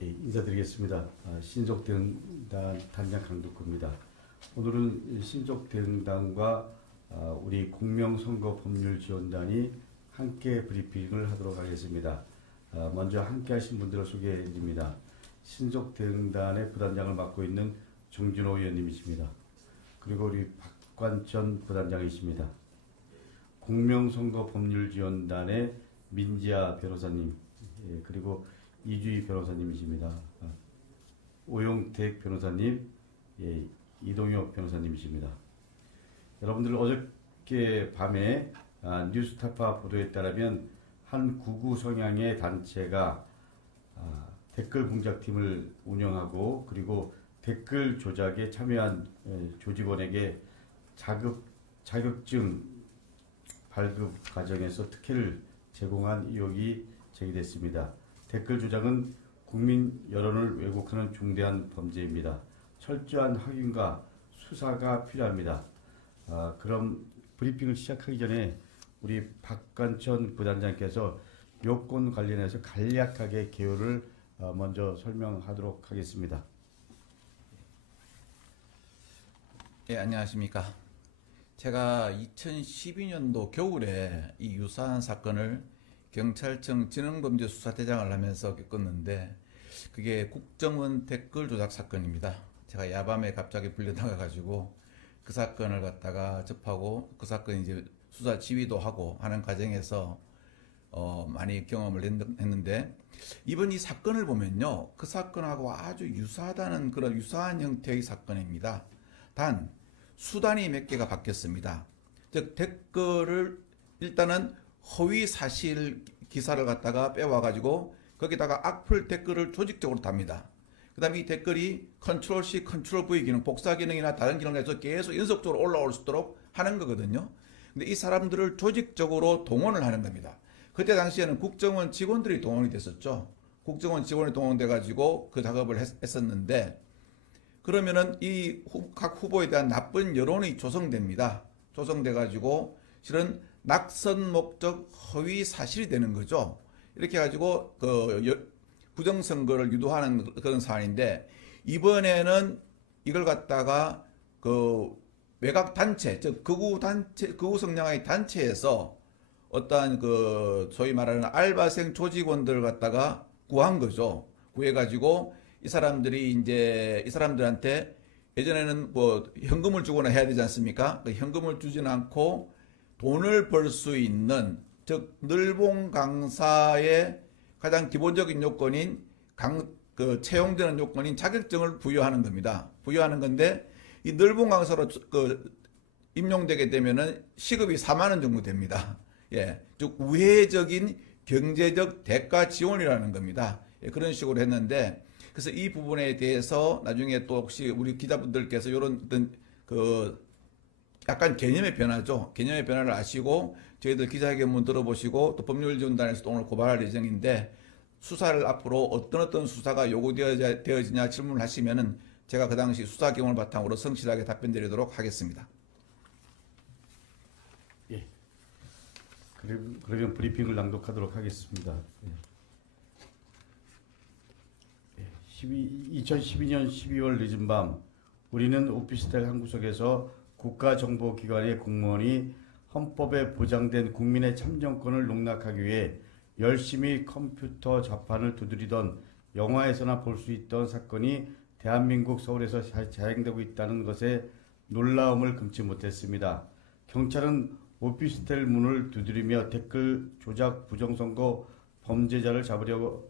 예, 인사드리겠습니다. 신속대응단 단장 강덕구입니다. 오늘은 신속대응단과 우리 공명선거법률지원단이 함께 브리핑을 하도록 하겠습니다. 먼저 함께 하신 분들을 소개해 드립니다. 신속대응단의 부단장을 맡고 있는 정진호 의원님이십니다. 그리고 우리 박관천 부단장이십니다. 공명선거법률지원단의 민지아 변호사님, 그리고 이주희 변호사님이십니다. 오용택 변호사님, 이동혁 변호사님이십니다. 여러분들 어저께 밤에 뉴스타파 보도에 따르면 한 구구 성향의 단체가 댓글 공작팀을 운영하고 그리고 댓글 조작에 참여한 조직원에게 자격증 발급 과정에서 특혜를 제공한 의혹이 제기됐습니다. 댓글 조작은 국민 여론을 왜곡하는 중대한 범죄입니다. 철저한 확인과 수사가 필요합니다. 그럼 브리핑을 시작하기 전에 우리 박관천 부단장께서 요건 관련해서 간략하게 개요를 먼저 설명하도록 하겠습니다. 예, 안녕하십니까. 제가 2012년도 겨울에 이 유사한 사건을 경찰청 지능범죄수사대장을 하면서 겪었는데 그게 국정원 댓글 조작 사건입니다. 제가 야밤에 갑자기 불려나가가지고 그 사건을 갖다가 접하고 그 사건 이제 수사 지휘도 하고 하는 과정에서 많이 경험을 했는데 이번 이 사건을 보면요. 그 사건하고 아주 유사하다는 그런 유사한 형태의 사건입니다. 단 수단이 몇 개가 바뀌었습니다. 즉 댓글을 일단은 허위 사실 기사를 갖다가 빼와가지고 거기다가 악플 댓글을 조직적으로 답니다. 그 다음에 이 댓글이 컨트롤 C, 컨트롤 V 기능, 복사 기능이나 다른 기능을 해서 계속 연속적으로 올라올 수 있도록 하는 거거든요. 근데 이 사람들을 조직적으로 동원을 하는 겁니다. 그때 당시에는 국정원 직원들이 동원이 됐었죠. 국정원 직원이 동원돼가지고 그 작업을 했었는데 그러면은 이 각 후보에 대한 나쁜 여론이 조성됩니다. 조성돼가지고 실은 낙선 목적 허위 사실이 되는 거죠. 이렇게 해가지고 부정선거를 유도하는 그런 사안인데 이번에는 이걸 갖다가 그 외곽 단체, 즉 극우 단체, 극우 성향의 단체에서 어떠한 그 소위 말하는 알바생 조직원들을 갖다가 구한 거죠. 구해가지고 이 사람들이 이제 이 사람들한테 예전에는 뭐 현금을 주거나 해야 되지 않습니까? 그 현금을 주지는 않고 돈을 벌 수 있는 즉 늘봉 강사의 가장 기본적인 요건인 채용되는 요건인 자격증을 부여하는 겁니다. 부여하는 건데 이 늘봉 강사로 임용되게 되면은 시급이 4만 원 정도 됩니다. 예, 즉 우회적인 경제적 대가 지원이라는 겁니다. 예, 그런 식으로 했는데 그래서 이 부분에 대해서 나중에 또 혹시 우리 기자분들께서 이런 어떤 약간 개념의 변화죠. 개념의 변화를 아시고 저희들 기자회견문 들어보시고 또 법률지원단에서도 오늘 고발할 예정인데 수사를 앞으로 어떤 수사가 요구되어지냐 질문을 하시면은 제가 그 당시 수사 경험을 바탕으로 성실하게 답변 드리도록 하겠습니다. 예. 그러면 브리핑을 낭독하도록 하겠습니다. 2012년 12월 늦은 밤 우리는 오피스텔 한 구석에서 국가정보기관의 공무원이 헌법에 보장된 국민의 참정권을 농락하기 위해 열심히 컴퓨터 자판을 두드리던 영화에서나 볼 수 있던 사건이 대한민국 서울에서 자행되고 있다는 것에 놀라움을 금치 못했습니다. 경찰은 오피스텔 문을 두드리며 댓글 조작 부정선거 범죄자를 잡으려고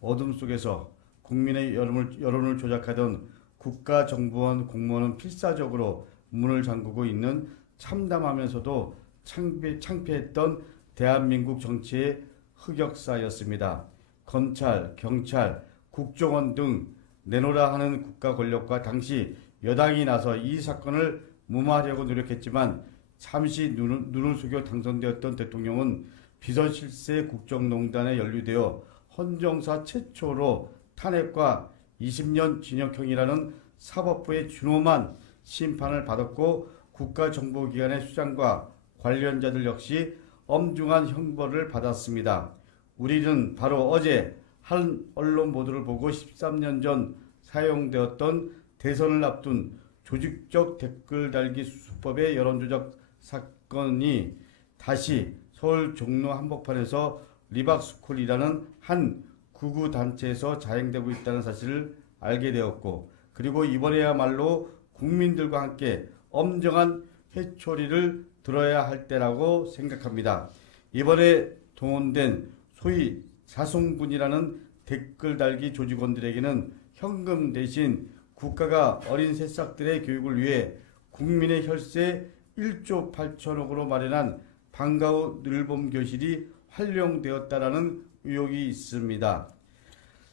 어둠 속에서 국민의 여론을 조작하던 국가정보원 공무원은 필사적으로 문을 잠그고 있는 참담하면서도 창피했던 대한민국 정치의 흑역사였습니다. 검찰, 경찰, 국정원 등 내놓으라 하는 국가 권력과 당시 여당이 나서 이 사건을 무마하려고 노력했지만 잠시 눈을 속여 당선되었던 대통령은 비서실세 국정농단에 연루되어 헌정사 최초로 탄핵과 20년 징역형이라는 사법부의 준엄한 심판을 받았고 국가정보기관의 수장과 관련자들 역시 엄중한 형벌을 받았습니다. 우리는 바로 어제 한 언론 보도를 보고 13년 전 사용되었던 대선을 앞둔 조직적 댓글 달기 수법의 여론조작 사건이 다시 서울 종로 한복판에서 리박스쿨이라는 한 극우 단체에서 자행되고 있다는 사실을 알게 되었고, 그리고 이번에야말로 국민들과 함께 엄정한 회초리를 들어야 할 때라고 생각합니다. 이번에 동원된 소위 자송군이라는 댓글 달기 조직원들에게는 현금 대신 국가가 어린 새싹들의 교육을 위해 국민의 혈세 1조 8천억으로 마련한 방과후 늘봄교실이 활용되었다라는 의혹이 있습니다.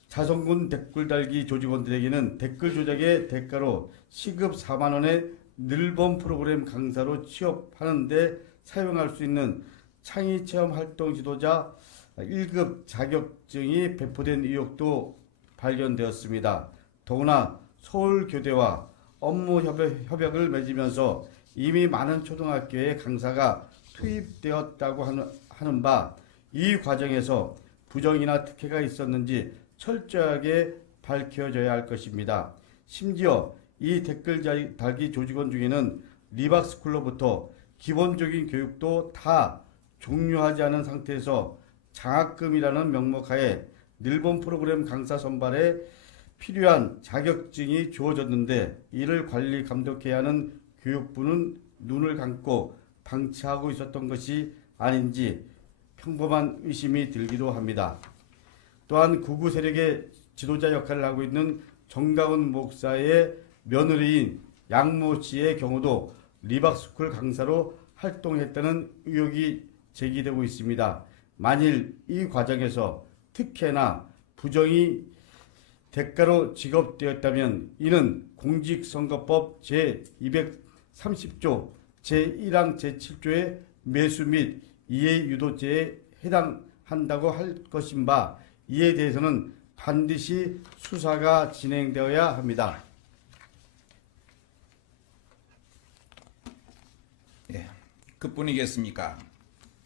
자성군 댓글 달기 조직원들에게는 댓글 조작의 대가로 시급 4만 원의 늘봄 프로그램 강사로 취업하는데 사용할 수 있는 창의체험 활동 지도자 1급 자격증이 배포된 의혹도 발견되었습니다. 더구나 서울교대와 업무 협약을 맺으면서 이미 많은 초등학교에 강사가 투입되었다고 하는 바, 이 과정에서 부정이나 특혜가 있었는지 철저하게 밝혀져야 할 것입니다. 심지어 이 댓글 달기 조직원 중에는 리박스쿨로부터 기본적인 교육도 다 종료하지 않은 상태에서 장학금이라는 명목하에 늘봄 프로그램 강사 선발에 필요한 자격증이 주어졌는데, 이를 관리 감독해야 하는 교육부는 눈을 감고 방치하고 있었던 것이 아닌지 평범한 의심이 들기도 합니다. 또한 극우 세력의 지도자 역할을 하고 있는 정가운 목사의 며느리인 양모 씨의 경우도 리박스쿨 강사로 활동했다는 의혹이 제기되고 있습니다. 만일 이 과정에서 특혜나 부정이 대가로 지급되었다면 이는 공직선거법 제230조 제1항 제7조의 매수 및 이해유도죄에 해당한다고 할 것인 바, 이에 대해서는 반드시 수사가 진행되어야 합니다. 예, 그뿐이겠습니까?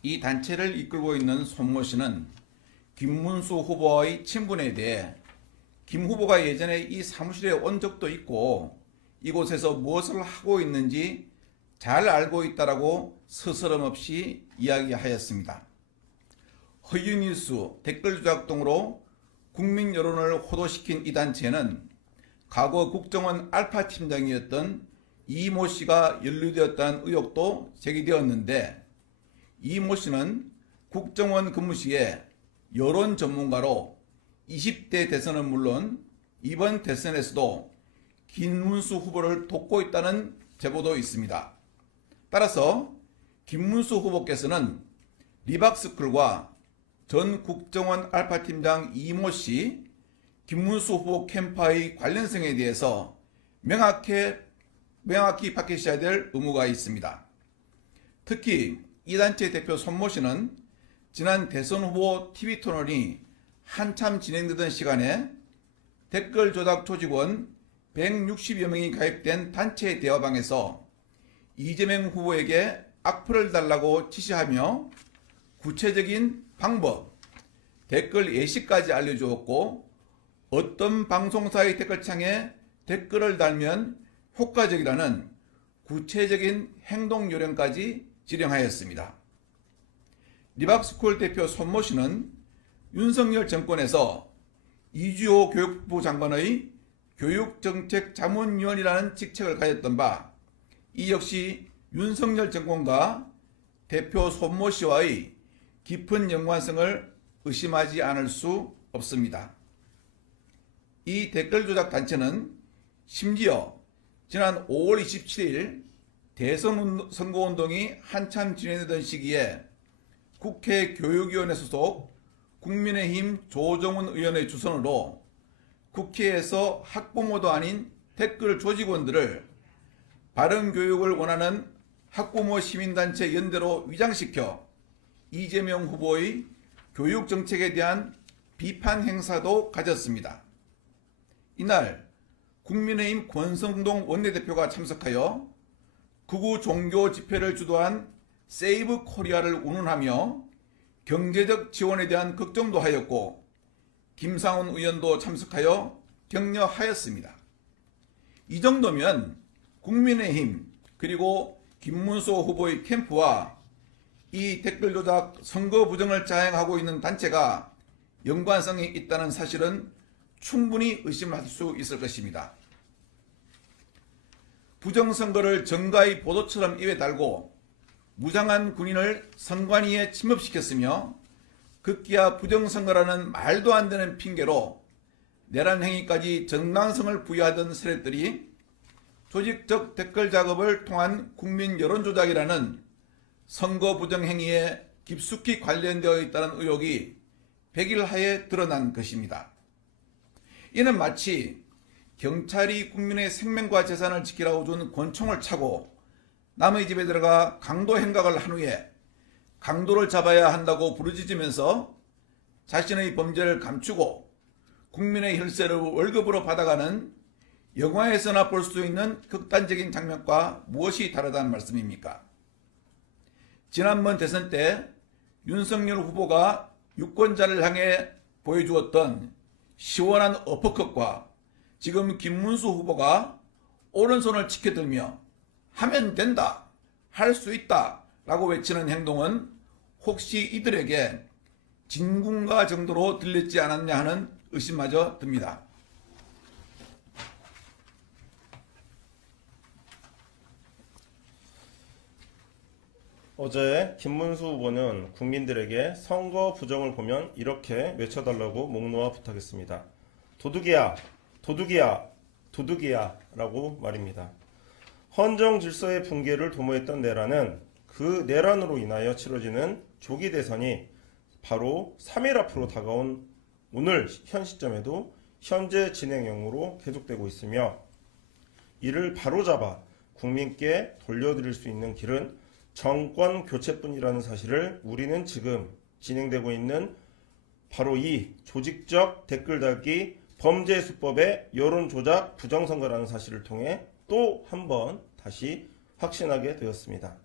이 단체를 이끌고 있는 손모 씨는 김문수 후보의 친분에 대해 김 후보가 예전에 이 사무실에 온 적도 있고 이곳에서 무엇을 하고 있는지 잘 알고 있다라고 스스럼없이 이야기하였습니다. 허위뉴스, 댓글 조작 등으로 국민 여론을 호도시킨 이 단체는 과거 국정원 알파 팀장이었던 이모 씨가 연루되었다는 의혹도 제기되었는데, 이모 씨는 국정원 근무 시에 여론 전문가로 20대 대선은 물론 이번 대선에서도 김문수 후보를 돕고 있다는 제보도 있습니다. 따라서 김문수 후보께서는 리박스쿨과 전 국정원 알파팀장 이모 씨, 김문수 후보 캠프의 관련성에 대해서 명확히 밝히셔야 될 의무가 있습니다. 특히 이 단체 대표 손모 씨는 지난 대선 후보 TV토론이 한참 진행되던 시간에 댓글 조작 조직원 160여 명이 가입된 단체 대화방에서 이재명 후보에게 악플을 달라고 지시하며 구체적인 방법, 댓글 예시까지 알려주었고, 어떤 방송사의 댓글창에 댓글을 달면 효과적이라는 구체적인 행동 요령까지 지령하였습니다. 리박스쿨 대표 손모 씨는 윤석열 정권에서 이주호 교육부 장관의 교육정책자문위원이라는 직책을 가졌던 바, 이 역시 윤석열 정권과 대표 손모 씨와의 깊은 연관성을 의심하지 않을 수 없습니다. 이 댓글 조작 단체는 심지어 지난 5월 27일 대선 선거운동이 한참 진행되던 시기에 국회 교육위원회 소속 국민의힘 조정훈 의원의 주선으로 국회에서 학부모도 아닌 댓글 조직원들을 바른교육을 원하는 학부모 시민단체 연대로 위장시켜 이재명 후보의 교육정책에 대한 비판 행사도 가졌습니다. 이날 국민의힘 권성동 원내대표가 참석하여 극우 종교 집회를 주도한 세이브 코리아를 운운하며 경제적 지원에 대한 걱정도 하였고, 김상훈 의원도 참석하여 격려하였습니다. 이 정도면 국민의힘 그리고 김문수 후보의 캠프와 이 댓글 조작 선거 부정을 자행하고 있는 단체가 연관성이 있다는 사실은 충분히 의심할 수 있을 것입니다. 부정선거를 정가의 보도처럼 입에 달고 무장한 군인을 선관위에 침입시켰으며 급기야 부정선거라는 말도 안 되는 핑계로 내란 행위까지 정당성을 부여하던 세력들이 조직적 댓글 작업을 통한 국민 여론조작이라는 선거 부정 행위에 깊숙이 관련되어 있다는 의혹이 백일하에 드러난 것입니다. 이는 마치 경찰이 국민의 생명과 재산을 지키라고 준 권총을 차고 남의 집에 들어가 강도 행각을 한 후에 강도를 잡아야 한다고 부르짖으면서 자신의 범죄를 감추고 국민의 혈세를 월급으로 받아가는 영화에서나 볼 수 있는 극단적인 장면과 무엇이 다르다는 말씀입니까? 지난번 대선 때 윤석열 후보가 유권자를 향해 보여주었던 시원한 어퍼컷과 지금 김문수 후보가 오른손을 치켜들며 하면 된다, 할 수 있다 라고 외치는 행동은 혹시 이들에게 진군가 정도로 들렸지 않았냐 하는 의심마저 듭니다. 어제 김문수 후보는 국민들에게 선거 부정을 보면 이렇게 외쳐달라고 목 놓아 부탁했습니다. 도둑이야, 도둑이야, 도둑이야 라고 말입니다. 헌정 질서의 붕괴를 도모했던 내란은 그 내란으로 인하여 치러지는 조기 대선이 바로 3일 앞으로 다가온 오늘 현 시점에도 현재 진행형으로 계속되고 있으며 이를 바로잡아 국민께 돌려드릴 수 있는 길은 정권 교체뿐이라는 사실을 우리는 지금 진행되고 있는 바로 이 조직적 댓글 달기 범죄 수법의 여론조작 부정선거라는 사실을 통해 또 한 번 다시 확신하게 되었습니다.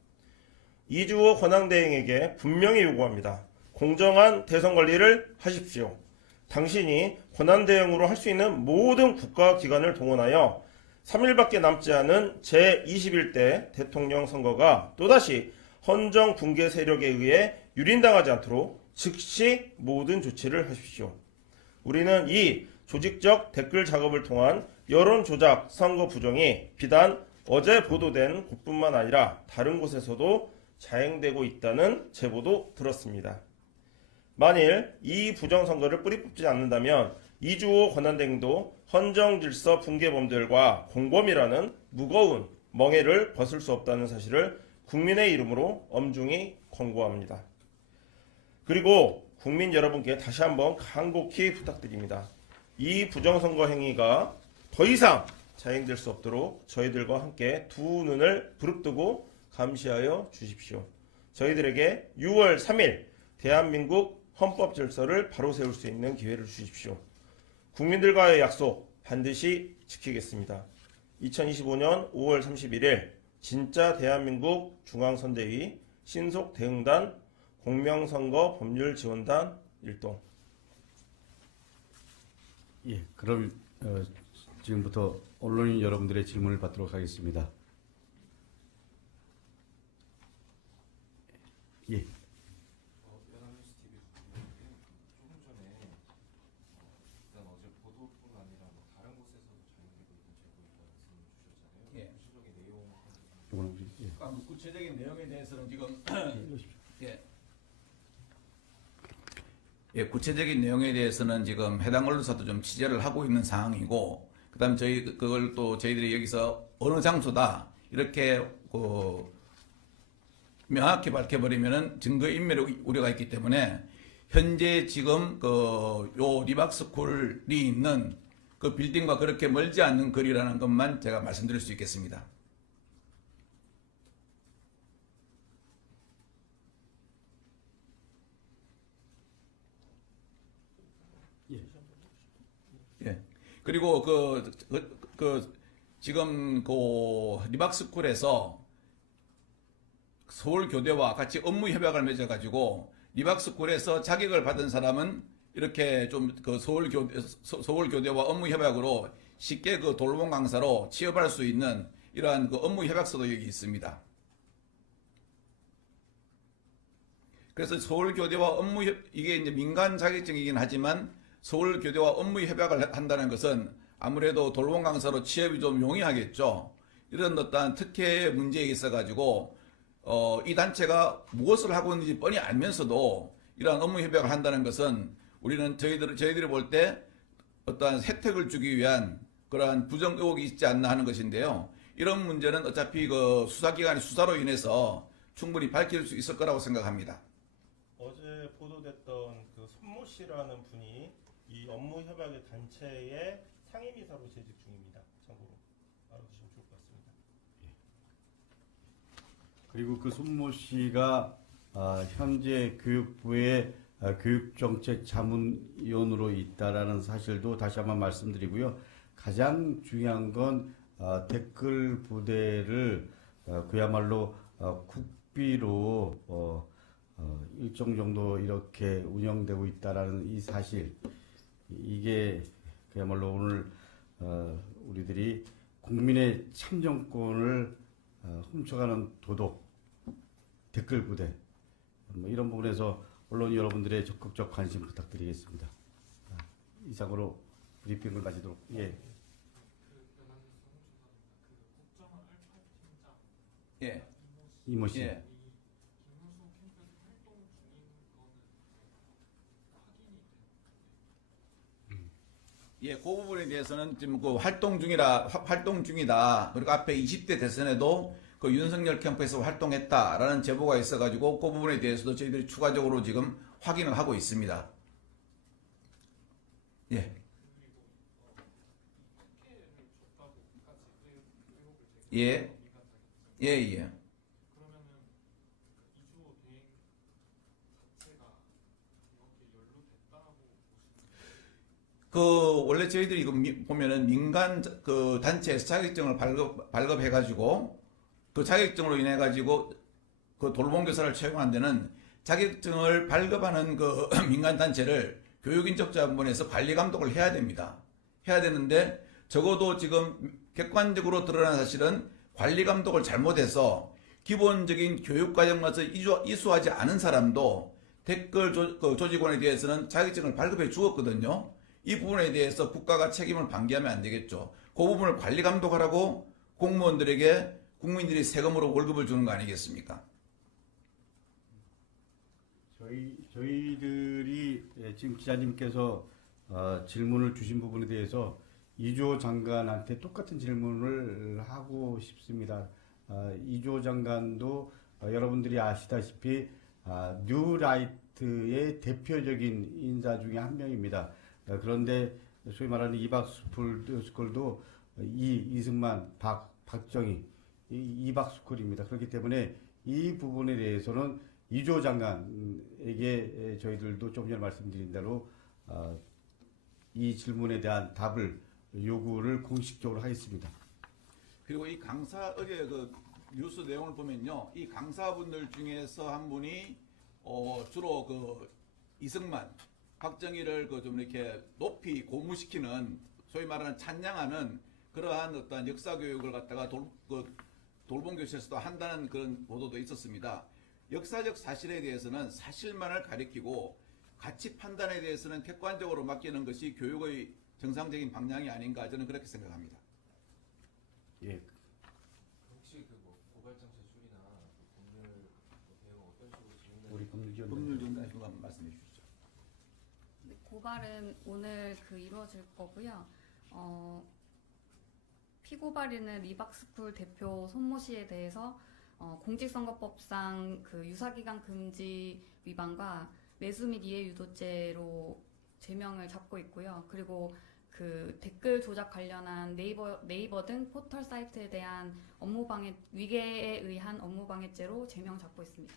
이주호 권한대행에게 분명히 요구합니다. 공정한 대선 관리를 하십시오. 당신이 권한대행으로 할 수 있는 모든 국가기관을 동원하여 3일밖에 남지 않은 제21대 대통령 선거가 또다시 헌정 붕괴 세력에 의해 유린당하지 않도록 즉시 모든 조치를 하십시오. 우리는 이 조직적 댓글 작업을 통한 여론 조작 선거 부정이 비단 어제 보도된 곳뿐만 아니라 다른 곳에서도 자행되고 있다는 제보도 들었습니다. 만일 이 부정선거를 뿌리 뽑지 않는다면 이주호 권한대행도 헌정질서 붕괴범들과 공범이라는 무거운 멍해를 벗을 수 없다는 사실을 국민의 이름으로 엄중히 권고합니다. 그리고 국민 여러분께 다시 한번 간곡히 부탁드립니다. 이 부정선거 행위가 더 이상 자행될 수 없도록 저희들과 함께 두 눈을 부릅뜨고 감시하여 주십시오. 저희들에게 6월 3일 대한민국 헌법 질서를 바로 세울 수 있는 기회를 주십시오. 국민들과의 약속 반드시 지키겠습니다. 2025년 5월 31일 진짜 대한민국 중앙선대위 신속대응단 공명선거 법률지원단 일동. 예, 그럼 지금부터 언론인 여러분들의 질문을 받도록 하겠습니다. 예. 구체적인 내용에 대해서는 지금 구체적인 내용에 대해서는 지금 해당 언론사도 좀 취재를 하고 있는 상황이고, 그다음 그걸 또 저희들이 여기서 어느 장소다 이렇게 명확히 밝혀버리면은 증거 인멸 우려가 있기 때문에 현재 지금 요 리박스쿨이 있는 그 빌딩과 그렇게 멀지 않는 거리라는 것만 제가 말씀드릴 수 있겠습니다. 예. 그리고 지금 리박스쿨에서 서울교대와 같이 업무 협약을 맺어가지고 리박스쿨에서 자격을 받은 사람은 이렇게 좀 그 서울교대와 업무협약으로 쉽게 그 돌봄 강사로 취업할 수 있는 이러한 그 업무협약서도 여기 있습니다. 그래서 서울교대와 이게 이제 민간 자격증이긴 하지만 서울교대와 업무협약을 한다는 것은 아무래도 돌봄 강사로 취업이 좀 용이하겠죠. 이런 어떠한 특혜의 문제에 있어가지고 이 단체가 무엇을 하고 있는지 뻔히 알면서도 이러한 업무협약을 한다는 것은 우리는 저희들이 볼 때 어떠한 혜택을 주기 위한 그러한 부정 의혹이 있지 않나 하는 것인데요. 이런 문제는 어차피 그 수사기관의 수사로 인해서 충분히 밝힐 수 있을 거라고 생각합니다. 어제 보도됐던 그 손모 씨라는 분이 이 업무협약의 단체의 상임이사로 재직 중입니다. 참고로 알아두시면 좋을 것 같습니다. 그리고 그 손모 씨가 현재 교육부의 교육정책 자문위원으로 있다라는 사실도 다시 한번 말씀드리고요. 가장 중요한 건 댓글 부대를 그야말로 국비로 일정 정도 이렇게 운영되고 있다라는 이 사실, 이게 그야말로 오늘 우리들이 국민의 참정권을 훔쳐가는 도덕, 댓글 부대, 뭐 이런 부분에서 언론 여러분들의 적극적 관심 부탁드리겠습니다. 이상으로 브리핑을 마치도록. 예. 예. 이모 씨. 예. 예, 그 부분에 대해서는 지금 그 활동 중이다. 그리고 앞에 20대 대선에도 그 윤석열 캠프에서 활동했다라는 제보가 있어가지고 그 부분에 대해서도 저희들이 추가적으로 지금 확인을 하고 있습니다. 예. 예. 예, 예. 원래 저희들이 보면은 민간 그 단체에서 자격증을 발급해가지고 그 자격증으로 인해가지고 그 돌봄교사를 채용한 데는 자격증을 발급하는 그 민간 단체를 교육인적자본에서 관리 감독을 해야 됩니다. 해야 되는데 적어도 지금 객관적으로 드러난 사실은 관리 감독을 잘못해서 기본적인 교육과정에서 이수하지 않은 사람도 댓글 조직원에 대해서는 자격증을 발급해 주었거든요. 이 부분에 대해서 국가가 책임을 방기하면 안 되겠죠. 그 부분을 관리 감독하라고 공무원들에게 국민들이 세금으로 월급을 주는 거 아니겠습니까? 저희들이 지금 기자님께서 질문을 주신 부분에 대해서 이주호 장관한테 똑같은 질문을 하고 싶습니다. 이주호 장관도 여러분들이 아시다시피 뉴라이트의 대표적인 인사 중에 한 명입니다. 그런데 소위 말하는 이박스쿨도 이승만, 박정희, 이박스쿨입니다. 그렇기 때문에 이 부분에 대해서는 이주호 장관에게 저희들도 좀 전에 말씀드린 대로 이 질문에 대한 답을 요구를 공식적으로 하겠습니다. 그리고 이 강사 어제 그 뉴스 내용을 보면요, 이 강사분들 중에서 한 분이 주로 그 이승만, 박정희를 그 좀 이렇게 높이 고무시키는 소위 말하는 찬양하는 그러한 어떤 역사 교육을 갖다가 돌봄교실에서도 한다는 그런 보도도 있었습니다. 역사적 사실에 대해서는 사실만을 가리키고 가치 판단에 대해서는 객관적으로 맡기는 것이 교육의 정상적인 방향이 아닌가 저는 그렇게 생각합니다. 예. 혹시 그 고발장 제출이나 법률 대응 어떤 식으로 진행되는지 우리 법률위원장님 한번 말씀해 주시죠. 네, 고발은 오늘 이루어질 거고요. 피고발인은 리박스쿨 대표 손모 씨에 대해서 공직선거법상 그 유사기간 금지 위반과 매수 및 이해 유도죄로 제명을 잡고 있고요. 그리고 그 댓글 조작 관련한 네이버 등 포털 사이트에 대한 위계에 의한 업무방해죄로 제명 잡고 있습니다.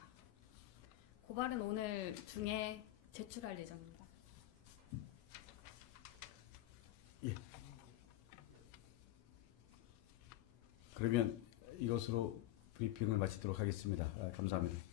고발은 오늘 중에 제출할 예정입니다. 예. 그러면 이것으로 브리핑을 마치도록 하겠습니다. 감사합니다.